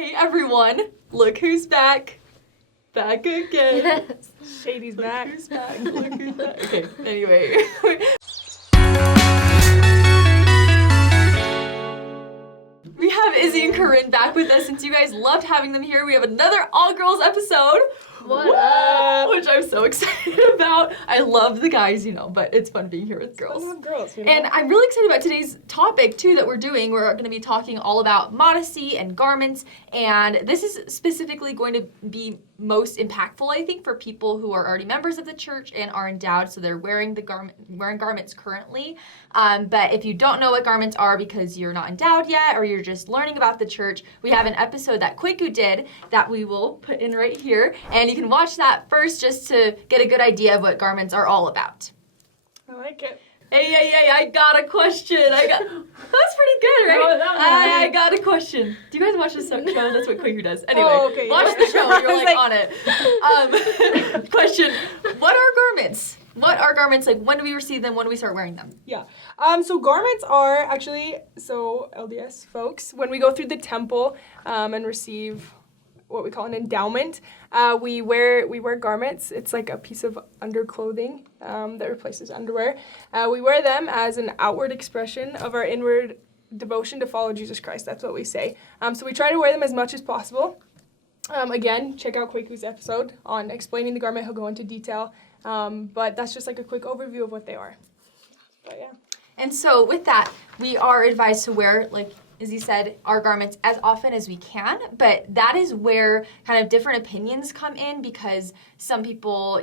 Hey everyone, look who's back. Back again. Shady's Look back. who's back. Look who's back. Okay, anyway. We have Izzy and Korinne back with us since you guys loved having them here. We have another all-girls episode. What up? Which I'm so excited about. I love the guys, but it's fun being here with girls. Fun with girls, And I'm really excited about today's topic, too, that we're doing. We're going to be talking all about modesty and garments, and this is specifically going to be most impactful, I think, for people who are already members of the church and are endowed, so they're wearing garments currently. But if you don't know what garments are because you're not endowed yet, or you're just learning about the church, we have an episode that Kwaku did that we will put in right here, and you can watch that first just to get a good idea of what garments are all about. I like it. Hey, I got a question. That's pretty good, right? I got a question. Do you guys watch this show? That's what Kwaku does. Anyway, watch the show when you're on it. Question, what are garments? What are garments? Like, when do we receive them? When do we start wearing them? Yeah. So garments are actually, LDS folks, when we go through the temple and receive what we call an endowment, we wear garments. It's like a piece of underclothing that replaces underwear. We wear them as an outward expression of our inward devotion to follow Jesus Christ. That's what we say. So we try to wear them as much as possible. Again, check out Kwaku's episode on explaining the garment. He'll go into detail. But that's just like a quick overview of what they are. But yeah. And so with that, we are advised to wear, like Izzy said, our garments as often as we can, but that is where kind of different opinions come in because some people,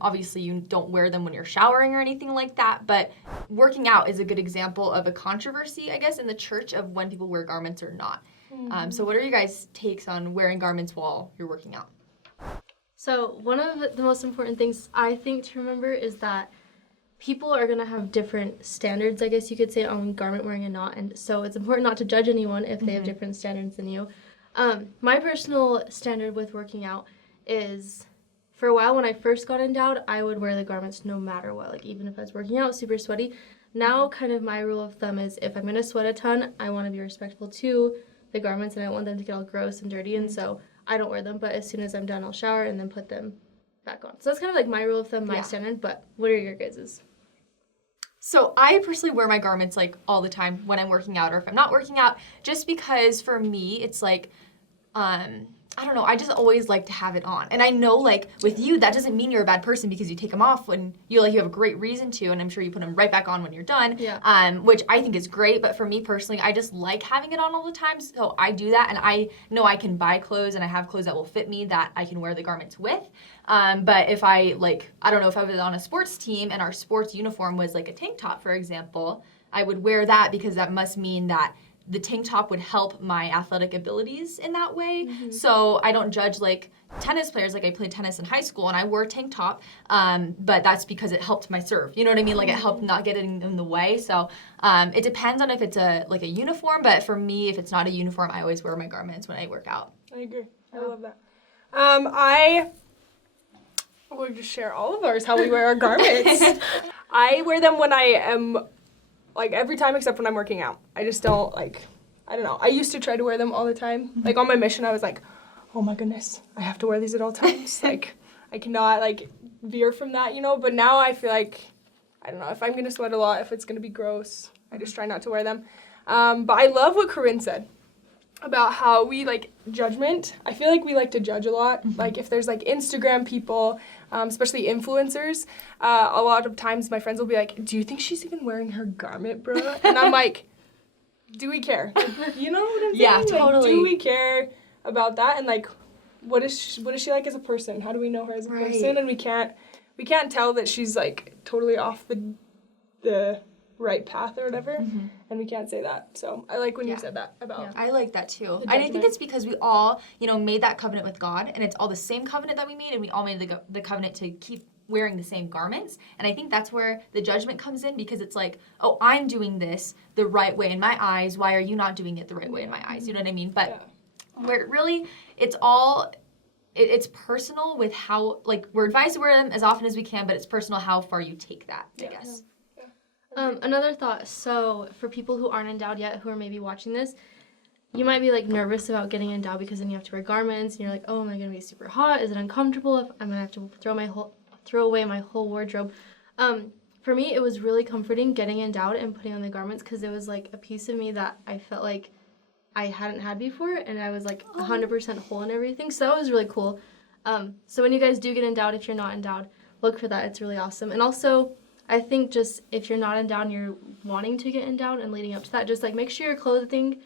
obviously you don't wear them when you're showering or anything like that, but working out is a good example of a controversy, I guess, in the church of when people wear garments or not. Mm-hmm. So what are your guys' takes on wearing garments while you're working out? So one of the most important things I think to remember is that people are going to have different standards, I guess you could say, on garment wearing and not. And so it's important not to judge anyone if they have different standards than you. My personal standard with working out is, for a while when I first got endowed, I would wear the garments no matter what, like even if I was working out super sweaty. Now kind of my rule of thumb is if I'm going to sweat a ton, I want to be respectful to the garments and I don't want them to get all gross and dirty. And so I don't wear them, but as soon as I'm done, I'll shower and then put them back on. So that's kind of like my rule of thumb, my standard, but what are your guys's? So I personally wear my garments like all the time when I'm working out or if I'm not working out, just because for me, it's like, I don't know, I just always like to have it on. And I know like with you, that doesn't mean you're a bad person because you take them off when you have a great reason to, and I'm sure you put them right back on when you're done, which I think is great. But for me personally, I just like having it on all the time. So I do that, and I know I can buy clothes and I have clothes that will fit me that I can wear the garments with. But if I don't know, if I was on a sports team and our sports uniform was like a tank top, for example, I would wear that because that must mean that the tank top would help my athletic abilities in that way. Mm-hmm. So I don't judge like tennis players. Like I played tennis in high school and I wore a tank top, but that's because it helped my serve. You know what I mean? Like it helped not get in the way. So it depends on if it's a uniform, but for me, if it's not a uniform, I always wear my garments when I work out. I agree. I love that. I will just share all of ours, how we wear our garments. I wear them when I am, every time except when I'm working out. I just don't, I don't know. I used to try to wear them all the time. Like, on my mission, I was like, oh my goodness, I have to wear these at all times. I cannot, veer from that, But now I feel like, I don't know, if I'm going to sweat a lot, if it's going to be gross, I just try not to wear them. But I love what Korinne said about how we, judgment. I feel like we like to judge a lot. Mm-hmm. If there's, Instagram people, especially influencers, a lot of times my friends will be like, do you think she's even wearing her garment, bro? And I'm like, do we care? You know what I'm saying? Yeah, totally. Do we care about that? And, what is she like as a person? How do we know her as a person? And we can't tell that she's, totally off the right path or whatever, and we can't say that. So I like when you said that about I like that too. And I think it's because we all, made that covenant with God, and it's all the same covenant that we made, and we all made the covenant to keep wearing the same garments. And I think that's where the judgment comes in, because it's like, oh, I'm doing this the right way in my eyes. Why are you not doing it the right way in my eyes? You know what I mean? But where really, it's personal with how, we're advised to wear them as often as we can, but it's personal how far you take that, I guess. Another thought, so for people who aren't endowed yet, who are maybe watching this, you might be like nervous about getting endowed because then you have to wear garments and you're like, oh, am I gonna be super hot? Is it uncomfortable if I'm gonna have to throw away my whole wardrobe? For me, it was really comforting getting endowed and putting on the garments because it was like a piece of me that I felt like I hadn't had before, and I was like 100% whole and everything. So that was really cool. So when you guys do get endowed, if you're not endowed, look for that. It's really awesome. And also, I think just if you're not endowed and you're wanting to get endowed and leading up to that, just like make sure your clothing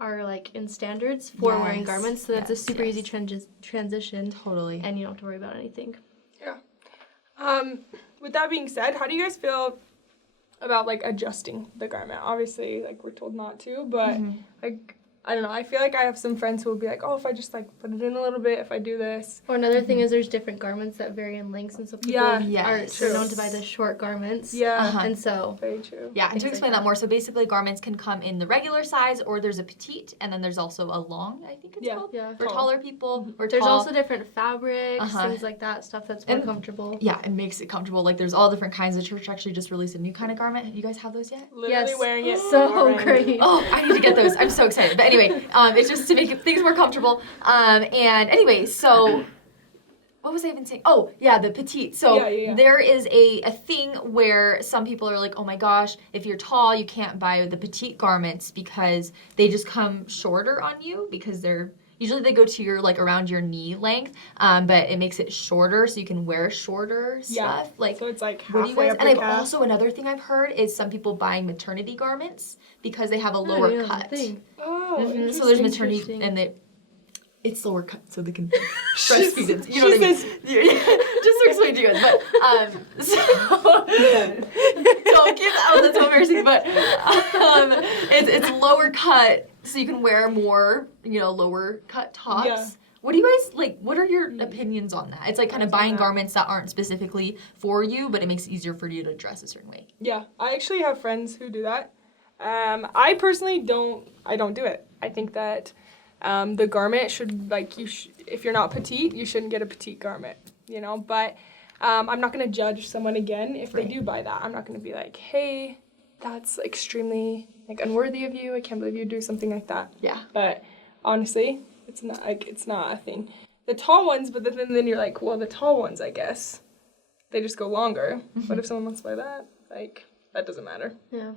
are like in standards for wearing garments, so that's a super easy transition. Totally. And you don't have to worry about anything. Yeah. With that being said, how do you guys feel about like adjusting the garment? Obviously, like we're told not to, but like I don't know. I feel like I have some friends who will be like, oh, if I just like put it in a little bit, if I do this. Or another thing is there's different garments that vary in lengths, and so people are known to buy the short garments. Yeah. And so. Very true. Yeah, and to explain that more, so basically garments can come in the regular size, or there's a petite, and then there's also a long, I think it's called, for taller people, or There's tall. also different fabrics, things like that, stuff that's more comfortable. Yeah, it makes it comfortable. Like there's all different kinds. The church actually just released a new kind of garment. You guys have those yet? Literally wearing it. So great. Oh, I need to get those. I'm so excited. But anyway, it's just to make things more comfortable. And anyway, so what was I even saying? Oh, yeah, the petite. So there is a thing where some people are like, oh my gosh, if you're tall, you can't buy the petite garments because they just come shorter on you because usually they go to your, like, around your knee length, but it makes it shorter so you can wear shorter stuff. Like, so it's like what do you guys? up And your I've calf. also, another thing I've heard is some people buying maternity garments because they have a lower cut. Oh, So there's maternity, and it's lower cut so they can breastfeed it. You know what I mean? Just to explain to you guys. But, don't give that. Oh, that's so embarrassing. But it's lower cut so you can wear more, lower cut tops. Yeah. What do you guys, like, what are your opinions on that? It's like kind of buying garments that aren't specifically for you, but it makes it easier for you to dress a certain way. Yeah, I actually have friends who do that. I personally don't do it. I think that the garment should, like, if you're not petite, you shouldn't get a petite garment, but I'm not going to judge someone again if they do buy that. I'm not going to be like, hey, that's extremely, like, unworthy of you. I can't believe you do something like that. Yeah. But honestly, it's not a thing. The tall ones, but then you're like, well, the tall ones, I guess, they just go longer. But if someone wants to buy that, like, that doesn't matter. Yeah.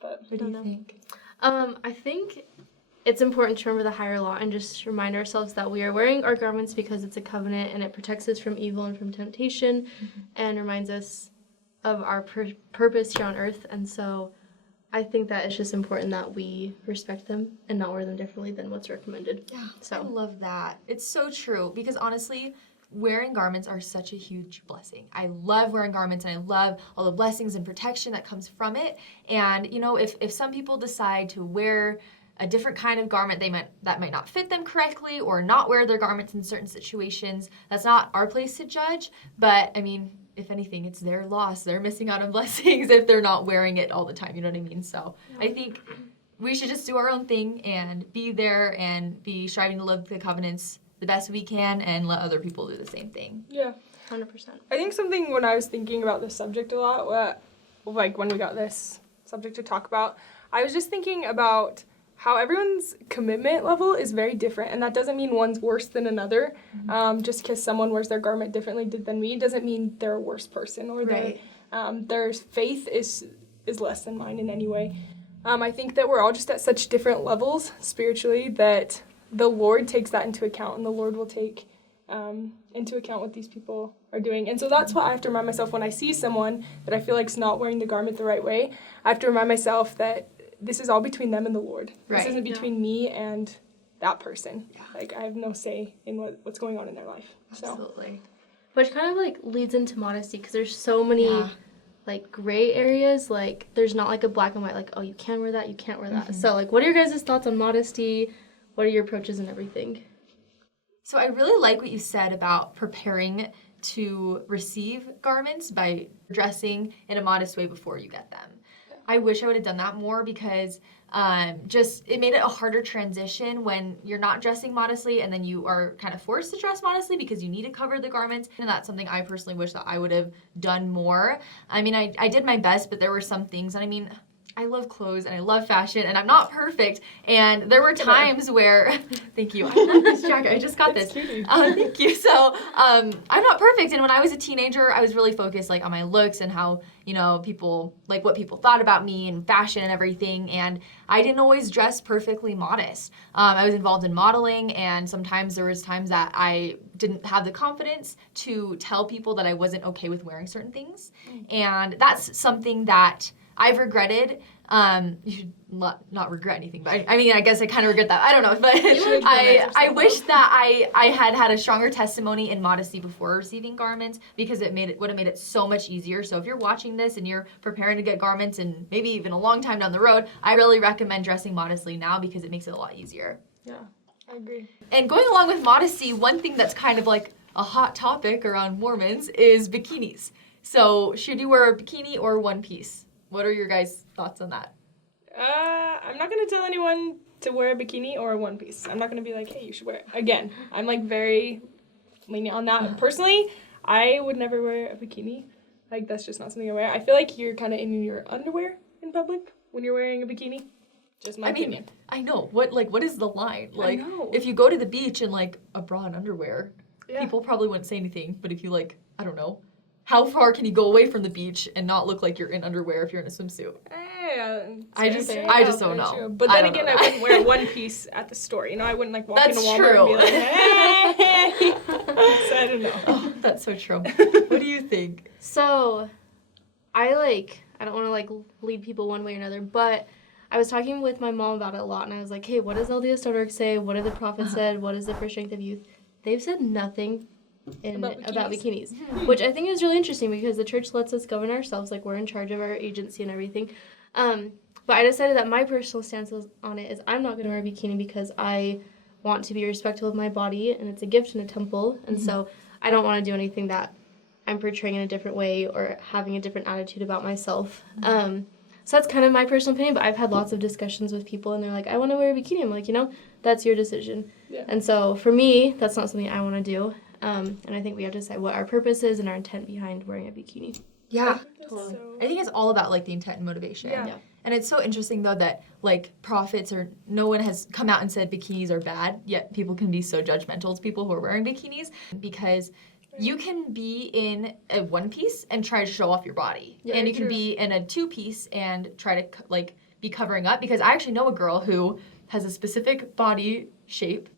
But What do you think? I think it's important to remember the higher law and just remind ourselves that we are wearing our garments because it's a covenant and it protects us from evil and from temptation and reminds us of our purpose here on earth. And so I think that it's just important that we respect them and not wear them differently than what's recommended. Yeah, so I love that. It's so true because honestly, wearing garments are such a huge blessing. I love wearing garments and I love all the blessings and protection that comes from it. And if some people decide to wear a different kind of garment that might not fit them correctly or not wear their garments in certain situations, that's not our place to judge. But I mean, if anything, it's their loss. They're missing out on blessings if they're not wearing it all the time. You know what I mean? So I think we should just do our own thing and be there and be striving to live the covenants the best we can and let other people do the same thing. Yeah. 100%. I think something when I was thinking about this subject a lot, like when we got this subject to talk about, I was just thinking about how everyone's commitment level is very different, and that doesn't mean one's worse than another. Just because someone wears their garment differently than me doesn't mean they're a worse person or their faith is less than mine in any way. I think that we're all just at such different levels spiritually that the Lord takes that into account, and the Lord will take into account what these people are doing. And so that's what I have to remind myself when I see someone that I feel like is not wearing the garment the right way. I have to remind myself that this is all between them and the Lord. This isn't between me and that person. Yeah. Like, I have no say in what's going on in their life. Absolutely. Which kind of, like, leads into modesty, because there's so many, like, gray areas. Like, there's not, like, a black and white, like, oh, you can wear that, you can't wear that. So, like, what are your guys' thoughts on modesty? What are your approaches and everything? So I really like what you said about preparing to receive garments by dressing in a modest way before you get them. I wish I would have done that more because it made it a harder transition when you're not dressing modestly and then you are kind of forced to dress modestly because you need to cover the garments. And that's something I personally wish that I would have done more. I mean, I did my best, but there were some things. And I mean, I love clothes and I love fashion and I'm not perfect. And there were times where, thank you, I love this jacket. I just got this. Thank you. So I'm not perfect. And when I was a teenager, I was really focused like on my looks and how, you know, people, like what people thought about me and fashion and everything. And I didn't always dress perfectly modest. I was involved in modeling, and sometimes there was times that I didn't have the confidence to tell people that I wasn't okay with wearing certain things. And that's something that I've regretted. You should not regret anything, but I mean, I guess I kind of regret that. I don't know, but I wish that I had a stronger testimony in modesty before receiving garments, because it would have made it so much easier. So if you're watching this and you're preparing to get garments and maybe even a long time down the road, I really recommend dressing modestly now because it makes it a lot easier. Yeah, I agree. And going along with modesty, one thing that's kind of like a hot topic around Mormons is bikinis. So should you wear a bikini or one piece? What are your guys' thoughts on that? I'm not going to tell anyone to wear a bikini or a one piece. I'm not going to be like, hey, you should wear it. Again, I'm like very lenient on that. Personally, I would never wear a bikini. Like, that's just not something I wear. I feel like you're kind of in your underwear in public when you're wearing a bikini. Just my opinion. I know. What is the line? Like, I know. if you go to the beach in like a bra and underwear, people probably wouldn't say anything. But if you like, I don't know, how far can you go away from the beach and not look like you're in underwear if you're in a swimsuit? I just don't know. True. But then again, I wouldn't wear one piece at the store. You know, I wouldn't like walk into Walmart and be like, hey. So I don't know. Oh, that's so true. What do you think? So, I don't want to like lead people one way or another, but I was talking with my mom about it a lot, and I was like, hey, what does LDS.org say? What did the prophet said? What is the First Strength of Youth? They've said nothing about bikinis, which I think is really interesting because the church lets us govern ourselves, like we're in charge of our agency and everything. But I decided that my personal stance on it is I'm not going to wear a bikini because I want to be respectful of my body, and it's a gift in a temple, and so I don't want to do anything that I'm portraying in a different way or having a different attitude about myself. So that's kind of my personal opinion, but I've had lots of discussions with people, and they're like, I want to wear a bikini. I'm like, that's your decision. Yeah. And so for me, that's not something I want to do. And I think we have to decide what our purpose is and our intent behind wearing a bikini. Yeah, totally. I think it's all about like the intent and motivation. Yeah. And it's so interesting though that like prophets or no one has come out and said bikinis are bad, yet people can be so judgmental to people who are wearing bikinis because you can be in a one piece and try to show off your body. Yeah, and you can be in a two piece and try to like be covering up, because I actually know a girl who has a specific body shape.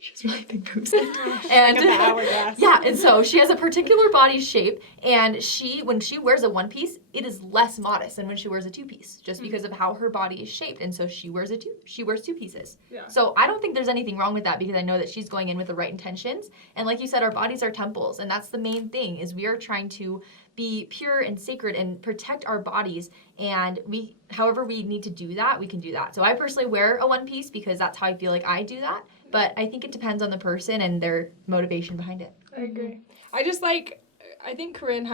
She has really big boobs. And like an hourglass. Yeah, and so she has a particular body shape, and when she wears a one piece, it is less modest than when she wears a two piece, just because of how her body is shaped. And so she wears two pieces. Yeah. So I don't think there's anything wrong with that, because I know that she's going in with the right intentions. And like you said, our bodies are temples, and that's the main thing, is we are trying to be pure and sacred and protect our bodies, and however we need to do that, we can do that. So I personally wear a one piece because that's how I feel like I do that, but I think it depends on the person and their motivation behind it. I agree. I think Korinne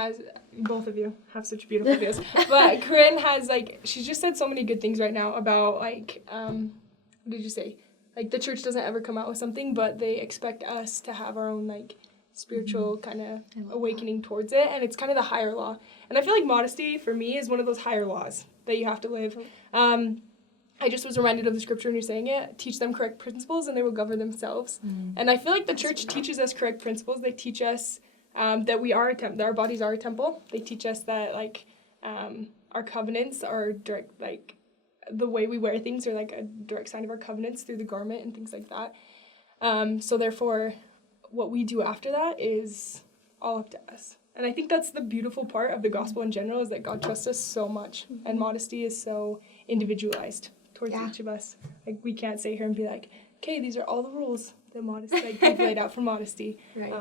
both of you have such beautiful videos, but Korinne has she's just said so many good things right now about what did you say? Like the church doesn't ever come out with something, but they expect us to have our own spiritual kind of awakening towards it, and it's kind of the higher law. And I feel like modesty for me is one of those higher laws that you have to live. I just was reminded of the scripture when you're saying it, teach them correct principles and they will govern themselves. And I feel like the church teaches us correct principles. They teach us that that our bodies are a temple. They teach us that our covenants are direct, the way we wear things are a direct sign of our covenants through the garment and things like that. So therefore, what we do after that is all up to us. And I think that's the beautiful part of the gospel in general, is that God trusts us so much, and modesty is so individualized towards each of us. We can't sit here and be like, okay, these are all the rules that modesty we've laid out for modesty. Right.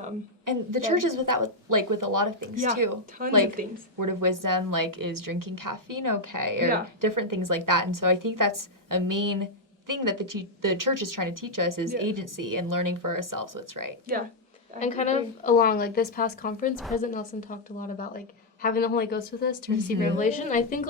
And the church is with that with a lot of things too. Tons of things. Word of wisdom, is drinking caffeine okay, or different things like that. And so I think that's a main thing that the church is trying to teach us is agency and learning for ourselves what's right. Yeah. And kind of along this past conference, President Nelson talked a lot about having the Holy Ghost with us to receive revelation. I think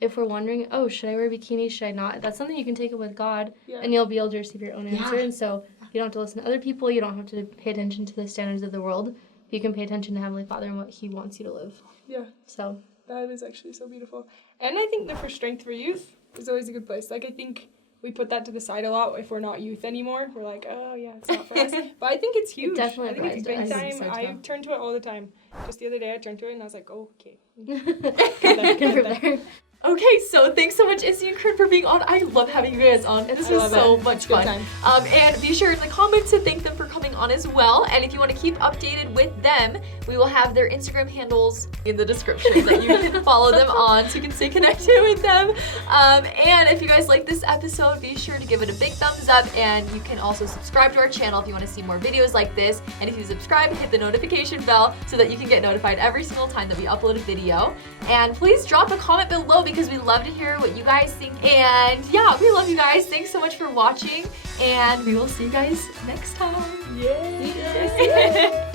if we're wondering, should I wear a bikini, should I not? That's something you can take it with God, and you'll be able to receive your own answer. And so you don't have to listen to other people. You don't have to pay attention to the standards of the world. You can pay attention to Heavenly Father and what He wants you to live. Yeah. So That is actually so beautiful. And I think the For Strength for Youth is always a good place. Like, I think we put that to the side a lot if we're not youth anymore. We're like, oh, yeah, it's not for us. But I think it's huge. Definitely I think it's a applies big to us. time. I think so, I too. turn to it all the time. Just the other day, I turned to it and I was like, oh, okay. Good for there. Okay, so thanks so much, Izzy and Korinne, for being on. I love having you guys on, and this was so much Good fun. time. And be sure in the comments to thank them for coming on as well. And if you want to keep updated with them, we will have their Instagram handles in the description that you can follow them on so you can stay connected with them. And if you guys like this episode, be sure to give it a big thumbs up, and you can also subscribe to our channel if you want to see more videos like this. And if you subscribe, hit the notification bell so that you can get notified every single time that we upload a video. And please drop a comment below because we love to hear what you guys think. And yeah, we love you guys. Thanks so much for watching, and we will see you guys next time. Yes.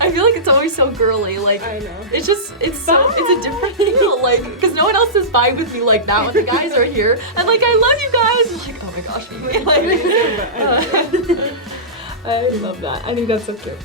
I feel like it's always so girly. Like, I know. it's a different feel. Like, because no one else says bye with me like that when the guys are here. I'm like, I love you guys. I'm like, oh my gosh, me. I love that. I think that's so cute.